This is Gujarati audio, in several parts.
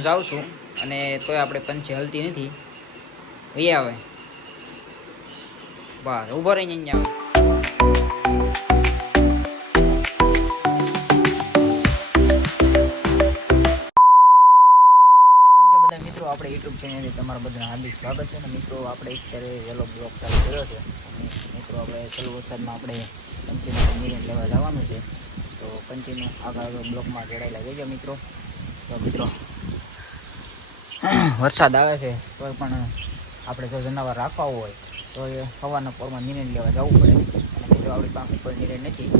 હું જાઉં છું અને તોય આપણે પંછી હલતી નથી. એ આવે બસ ઊભો રહીને અહીંયા આવે. મિત્રો આપણે યુટ્યુબ ચેનલથી તમારા બધાને હાર્દિક સ્વાગત છે. અને મિત્રો આપણે અત્યારે વહેલો બ્લોગ ચાલુ કર્યો છે. અને મિત્રો આપણે ચાલુ વરસાદમાં આપણે પંચીનું નિર્ણય લેવા જવાનું છે. તો કન્ટિન્યુ આગળ બ્લોગમાં જોડાયેલા રહેજો મિત્રો. તો મિત્રો વરસાદ આવે છે તો પણ આપણે જો જનાવર રાખવા હોય તો એ સવારના પોરમાં નિર્ણય લેવા જવું પડે. અને મિત્રો આપણી પાસે કોઈ નિર્ણય નથી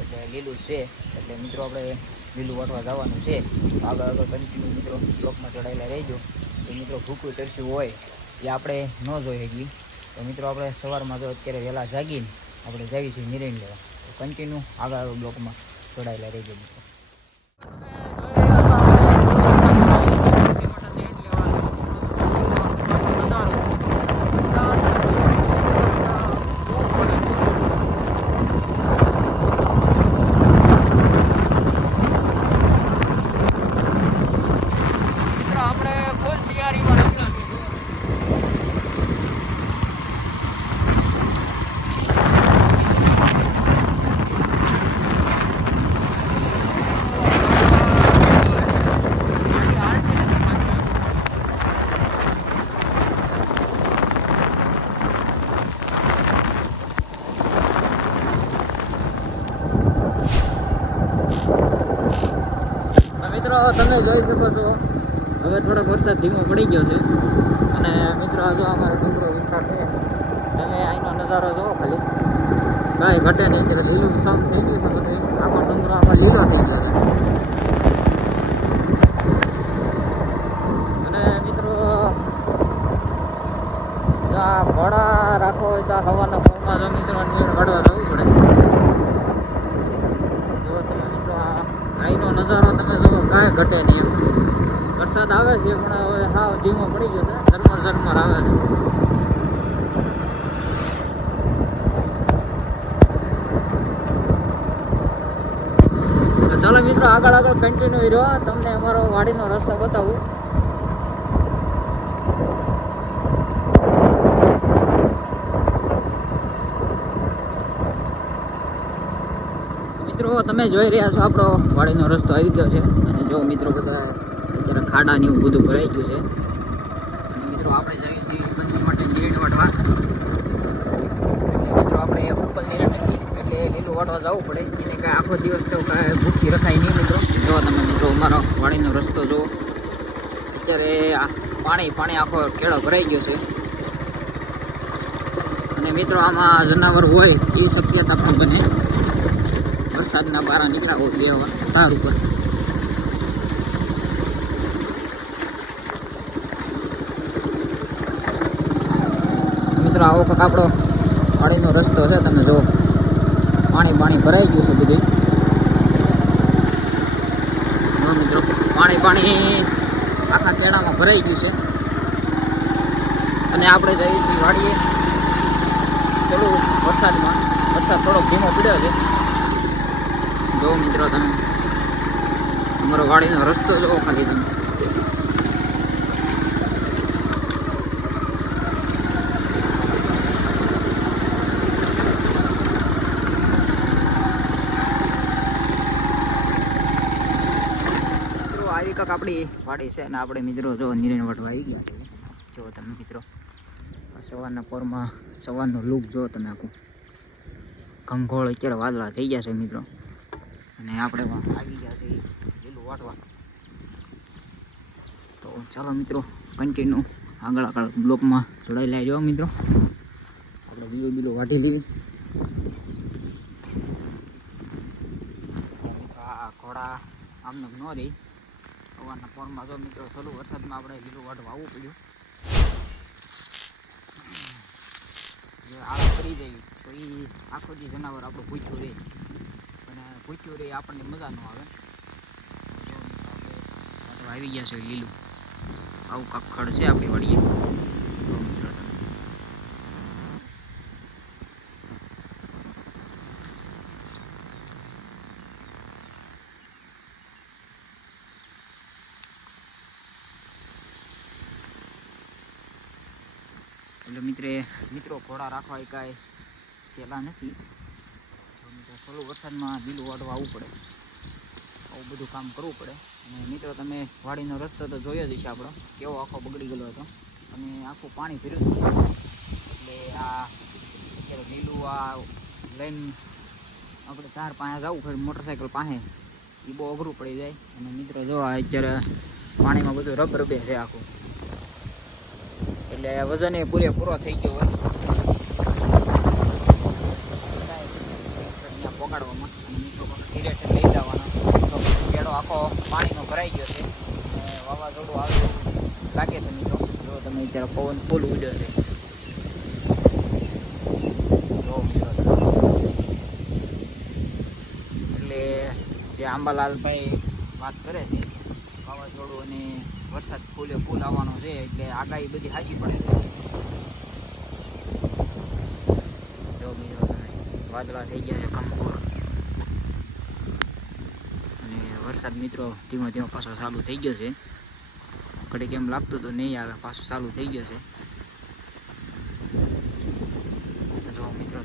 એટલે લીલું છે એટલે મિત્રો આપણે લીલું વાટવા જવાનું છે. આગળ કન્ટિન્યુ મિત્રો બ્લોગમાં જોડાયેલા રહેજો. તો મિત્રો ભૂખું તરસ્યું હોય એ આપણે ન જોઈ શકીએ. તો મિત્રો આપણે સવારમાં જો અત્યારે વહેલા જાગીને આપણે જઈએ છીએ નિર્ણય લેવા. તો કન્ટિન્યુ આગળ બ્લોગમાં જોડાયેલા રહેજો મિત્રો. મિત્રો તમે જોઈ શકો છો હવે થોડોક વરસાદ ધીમો પડી ગયો છે. અને મિત્રો આ જો અમારો ડુંગરો વિસ્તાર છે તમે અહીંનો નજારો જોવો ખાલી કાંઈ ઘટે નહીં. ત્યારે લીલું સામ થઈ ગયું છે બધું. આખો ડુંગરો આમાં લીલો થઈ ગયો છે. અને મિત્રો જો આ ઘોડા રાખવો હોય તો સવારના પોરમાં જો મિત્રો નીણ કાઢવા જવું પડે. જો તમે મિત્રો અહીંનો નજારો તમે જુઓ કાંઈ ઘટે નહીં એમ. વરસાદ આવે છે પણ હવે હાવ ધીમો પડી ગયો છે. ઝરમર ઝરમર આવે છે. તો ચાલો મિત્રો આગળ કન્ટિન્યુ રહ્યો. તમને અમારો વાડીનો રસ્તો બતાવું. મિત્રો તમે જોઈ રહ્યા છો આપણો વાડીનો રસ્તો આવી ગયો છે. અને જો મિત્રો બધા અત્યારે ખાડા ને એવું બધું ભરાઈ ગયું છે. અને મિત્રો આપણે જઈએ છીએ પંચ માટે નિરણ વાટવા. મિત્રો આપણે ઉપર નિરણ નથી એટલે લીલું વાટવા જવું પડે. એને કાંઈ આખો દિવસ તો કાંઈ ભૂખી રખાય નહીં મિત્રો. જો તમે મિત્રો અમારો વાડીનો રસ્તો જુઓ. અત્યારે પાણી આખો કેળો ભરાઈ ગયો છે. અને મિત્રો આમાં જનાવર હોય એ શક્યતા પણ બને. વરસાદના બારા નીકળ્યા હોય બે તાર ઉપર. મિત્રો આવો કંઈક આપણો પાણીનો રસ્તો છે. તમે જો પાણી ભરાઈ ગયું છે બધું. મિત્રો પાણી આખા કેળામાં ભરાઈ ગયું છે. અને આપણે જઈએ છીએ વાડીએ. ચલો વરસાદ થોડોક ધીમો પડ્યો છે. જો મિત્રો તમે અમારો વાડીનો રસ્તો જોવો ખાલી તમે. આવી કાંક આપણી વાડી છે. અને આપણે મિત્રો જો નિરણ વાટવા આવી ગયા છે. જો તમે મિત્રો સવારના પોરમાં સવારનો લુક જો તમે આખું કંઘોળ અત્યારે વાદળા થઈ ગયા છે મિત્રો. અને આપણે આવી ગયા છે લીલું વાટવા. તો ચાલો મિત્રો કન્ટિન્યુ આગળ બ્લોકમાં જોડાયેલા રહ્યો મિત્રો. આપણે લીલું વાટી લેવી. મિત્રો આ ઘોડા આમને ન રહી. સવારના પોરમાં જો મિત્રો ચાલુ વરસાદમાં આપણે લીલું વાટવા આવવું પડ્યું. આળસ કરી દેવી તો એ આખો દી જનાવર આપણું ભૂખ્યું રહે. અને ભૂખ્યું રહે આપણને મજા ન આવે. આપણે આવી ગયા છે લીલું આવું કાંક ખડ છે આપણી વાડીએ. મિત્રો ઘોડા રાખવા એ કાંઈ સહેલા નથી. થોડું વરસાદમાં લીલું વાટવા આવવું પડે, આવું બધું કામ કરવું પડે. અને મિત્રો તમે વાડીનો રસ્તો તો જોયો જ છે આપણો, કેવો આખો બગડી ગયેલો હતો અને આખું પાણી ભર્યું હતું. એટલે આ અત્યારે લીલું આ લઈને આપણે 4 પાસે જવું પડે, મોટરસાઇકલ પાસે એ બહુ અઘરું પડી જાય. અને મિત્રો જો અત્યારે પાણીમાં બધું રબે છે આખું, એટલે વજન એ પૂરેપૂરો થઈ ગયો હોય ત્યાં પકડવામાં. અને મિત્રો ધીરે લઈ જવાના. તો કેળો આખો પાણીનો ભરાઈ ગયો છે અને વાવાઝોડું આવે એવું લાગે છે મિત્રો. જો તમે અત્યારે પવન ફૂલ ઉડ્યો છે. એટલે જે આંબાલાલભાઈ વાત કરે છે વાવાઝોડું અને વરસાદ ફૂલે ફૂલ આવવાનો છે, એટલે આગાહી બધી સાચી પડે છે. જો મિત્રો વાદળા થઈ ગયા છે કમકોર, અને વરસાદ મિત્રો ધીમો ધીમો પાછો ચાલુ થઈ ગયો છે. ઘડીક એમ લાગતું તો નહીં આવે, પાછો ચાલુ થઈ ગયો છે. જો મિત્રો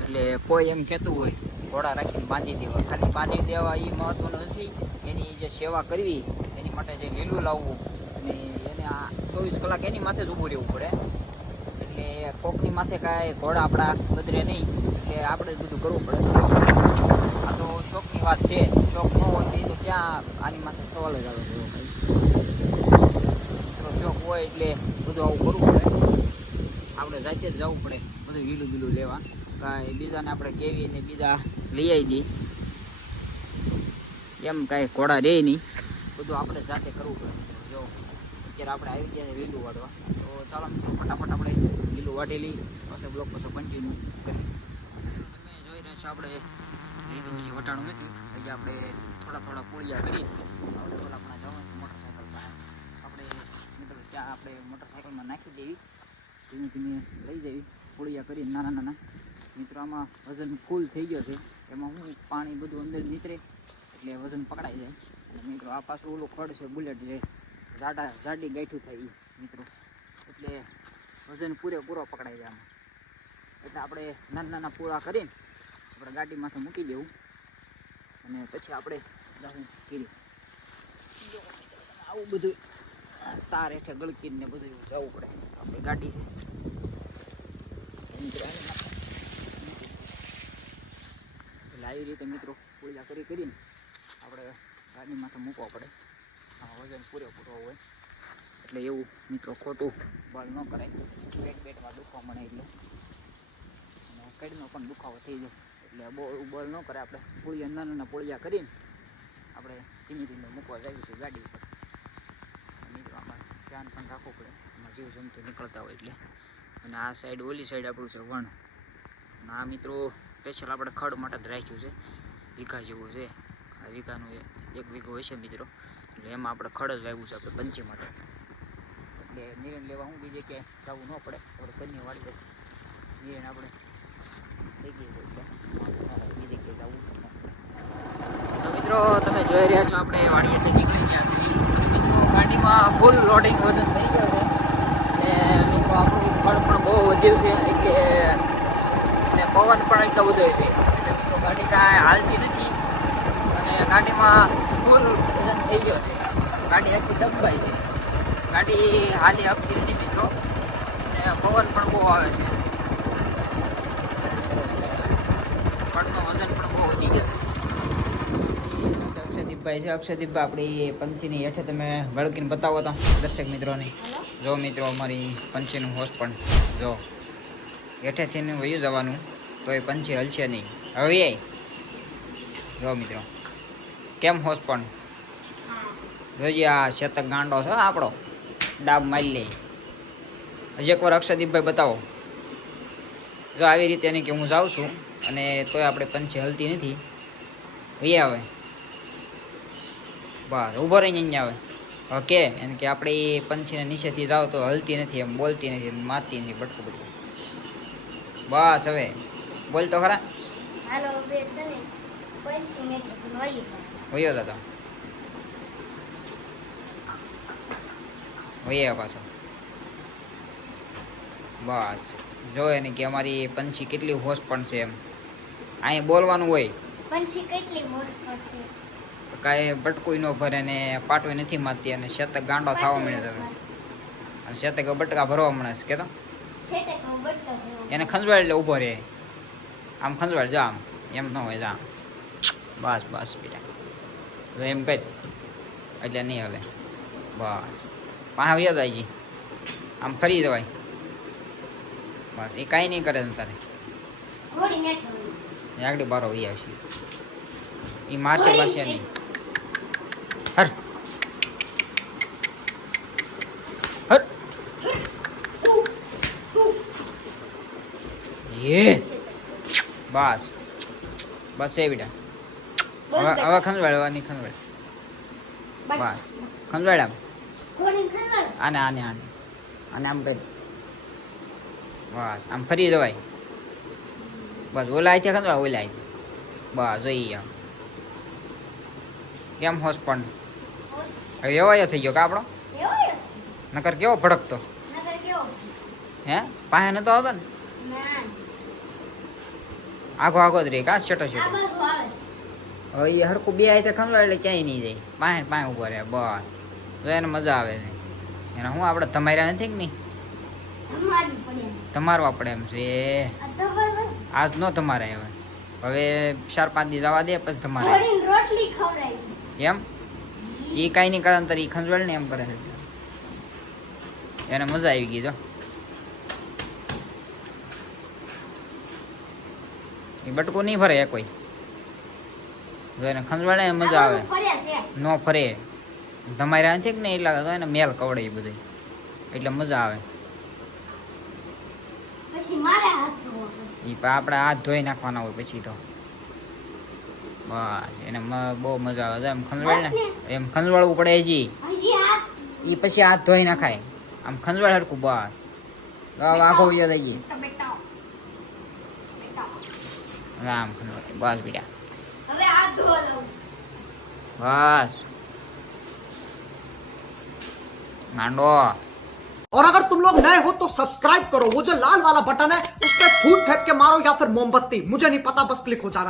એટલે કોઈ એમ કહેતું હોય ઘોડા રાખીને બાંધી દેવા, ખાલી બાંધી દેવા એ મહત્વનું નથી. એની જે સેવા કરવી, એની માટે જે લીલું લાવવું અને એને આ 24 કલાક એની માથે જ ઊભું રહેવું પડે. એટલે કોકની માથે કાંઈ ઘોડા આપણા બદરે નહીં, એટલે આપણે જ બધું કરવું પડે. આ તો શોખની વાત છે, શોખ ન હોય તો ક્યાં આની માથે સવાલ જ આવે છે. શોખ હોય એટલે બધું આવું કરવું પડે. આપણે જાતે જ જવું પડે બધું લીલું લીલું લેવા. કાંઈ બીજાને આપણે કેવી ને બીજા લઈ આવી દઈએ એમ કાંઈ ઘોડા રહે નહીં, બધું આપણે જાતે કરવું પડે. જો અત્યારે આપણે આવી ગયા લીલું વાટવા, તો ચાલો મિત્રો ફટાફટ આપણે લીલું વાટી લઈ, પછી બ્લોક પછી કન્ટિન્યુ કરી. તમે જોઈ રહ્યા છો આપણે લીલું જે વટાણું નથી, એટલે આપણે થોડા પોળિયા કરી આપણા જવાનું મોટરસાઇકલ પાસે. આપણે મિત્રો ત્યાં આપણે મોટરસાઇકલમાં નાખી દેવી, ધીમે ધીમે લઈ જવી પોળિયા કરી નાના નાના. મિત્રો આમાં વજન ફૂલ થઈ ગયો છે, એમાં હું પાણી બધું અંદર નીતરે એટલે વજન પકડાઈ જાય. અને મિત્રો આ પાછું ઓલું ખડ છે બુલેટ, જે જાડી ગાંઠું થાય મિત્રો, એટલે વજન પૂરેપૂરો પકડાઈ જાય આમાં. એટલે આપણે નાના પૂરા કરીને આપણે ગાડીમાંથી મૂકી દેવું અને પછી આપણે જવું કરી. આવું બધું તાર હેઠે ગળકીને બધું જવું પડે. આપણી ગાડી છે મિત્રો, એટલે આવી રીતે મિત્રો પૂજા કરીને આપણે ગાડી માથે મૂકવા પડે. વજન પૂરેપૂરો હોય એટલે એવું મિત્રો ખોટું બળ ન કરાય. પેટમાં દુખવા મળે એટલે, અને કડીનો પણ દુખાવો થઈ જાય, એટલે બહુ બળ ન કરે. આપણે પૂળિયા નાના પોળિયા કરીને આપણે ધીમે ધીમે મૂકવા જઈએ છીએ ગાડી ઉપર. મિત્રો આમાં ધ્યાન પણ રાખવું પડે, એમાં જીવ જંતુ નીકળતા હોય એટલે. અને આ સાઈડ ઓલી સાઈડ આપણું છે વણ, અને આ મિત્રો સ્પેશિયલ આપણે ખડ માટે જ રાખ્યું છે. વીઘા જેવું છે, આ વીઘાનું 1 વીઘો હોય છે મિત્રો, એટલે એમાં આપણે ખડ જ વાવ્યું છે આપણે પંચી માટે. એટલે નિરણ લેવા હું બીજે ક્યાંય જવું ન પડે, આપણે ઘરની વાડી નિરણ આપણે થઈ ગઈ હોય બીજે ક્યાંય જવું. તો મિત્રો તમે જોઈ રહ્યા છો આપણે વાડીએથી નીકળી ગયા છીએ. મિત્રો ગાડીમાં ફૂલ લોડિંગ વજન થઈ ગયો છે, એટલે મિત્રો આપણું ફળ પણ બહુ વધ્યું છે, એટલે અને પવન પણ એટલો બધો છે, એટલે મિત્રો ગાડી કાંઈ હાલતી નથી. અને ગાડીમાં ફૂલ વજન થઈ ગયો છે, ગાડી આખી દબાઈ છે, ગાડી હાલી આપતી નથી મિત્રો. અને પવન પણ બહુ આવે છે, ફળનો વજન પણ બહુ વધી ગયો છે. અક્ષયદીપભાઈ છે, અક્ષયદીપભાઈ આપણી પંચીની હેઠે તમે ગળકીને બતાવો તો દર્શક મિત્રોને. જો મિત્રો અમારી પંચીનું હોશ પણ જો હેઠેથી વયું જવાનું તો એ પંછી હલશે નહીં. હવે જો મિત્રો કેમ હોશ પણ જોઈએ. આ શેતક ગાંડો છે આપણો, ડાબ મારી લે. હજી એકવાર અક્ષયદીપભાઈ બતાવો. જો આવી રીતે નહીં કે હું જાઉં છું અને તોય આપણે પંછી હલતી નથી. એ આવે બસ ઊભો રહીને અહીંયા આવે. ઓકે, એને કે આપણે એ પંછીને નીચેથી જાઓ તો હલતી નથી, એમ બોલતી નથી, મારતી નથી, બટકું બટકું. બસ હવે બોલ તો ખરા. વયો દાદા વૈયા પાછો બસ જો એને કે અમારી પંછી કેટલી હોશ પણ છે એમ અહીં બોલવાનું હોય પંછી કેટલી હોશ પડશે કાંઈ બટકું ન ભરે ને પાટું નથી મારતી અને શેતક ગાંડો થવા મળે તમે અને શેતક બટકા ભરવા મળે છે કે તો છેટે કહું બટકા ભરવા. એને ખંજવાળ એટલે ઊભો રહે આમ ખંજવાળ જા આમ એમ ન હોય જા બસ બસ બેટા તો એમ કહી એટલે નહીં હલે બસ પાછા વ્યા જાય જી આમ ફરી જવાય બસ એ કાંઈ નહીં કરે ને તારે ઘોડી ને ઠરવું. આગળ બારો વહી આવશે એ મારશે મારશે નહીં હર હર એ બસ બસ એ બેટા હવે ખંજવાળવાની ખંજવાળ બસ ખંજવાળ આમ ઘોડી ખરવાડ. આને આને આને આને આમ કરી બસ આમ ફરી જવાય બસ ઓલા આઈ ખંજવાળ ઓલા આઈ બસ જોઈએ આમ કેમ હોશ પણ હવે એવાયો થઈ ગયો કા આપણો એવો યો. નકર કેવો ભડકતો નગર કેવો હે પાસે નતો આવતો ને ના આખો આખો જ રે કા છેટો આ છેટો બાજુ આવે હવે એ હરખું બે આઈ ખંજવાળ એટલે ક્યાંય નહીં જાય પાસે પાસે ઊભો રહે બસ તો એને મજા આવે છે એને હું આપણે તમાર્યા નથી કે નહીં અમારી પડ્યા તમારવા પડે એમ છે આ દબર આજ નો તમારે હવે 4-5 દી જવા દે પછી તમારે ઘોડીને રોટલી ખવડાવી. એમ એ કાંઈ નહીં કરે તારી ખંજવાળ ને એમ કરે છે એને મજા આવી ગઈ જો એ બટકું નહીં ફરે કોઈ જો એને ખંજવાળે મજા આવે આ બાજુ ફર્યા છે. નો ફરે તમારે નથી કે ને એટલા તો એને મેલ કવડે એ બધું એટલે મજા આવે પછી મારે હાથ ધોવા પડશે. એ આપણે હાથ ધોઈ નાખવાના હોય પછી તો બસ એને બહુ મજા આવે એમ ખંજવાળ ને એમ ખંજવાળવું પડે હજી હજી હાથ એ પછી હાથ ધોઈ નાખાય આમ ખંજવાળ હરખું બસ તો હવે આખો વિયો થઈ ગઈ બેટા બેટા રામ ખંજવાળ બસ બેટા હવે હાથ ધોવા દઉં. बस गांडो और अगर तुम लोग नए हो तो सब्सक्राइब करो, वो जो लाल वाला बटन है उस पर फूट फेंक के मारो या फिर मोमबत्ती, मुझे नहीं पता, बस क्लिक हो जाना।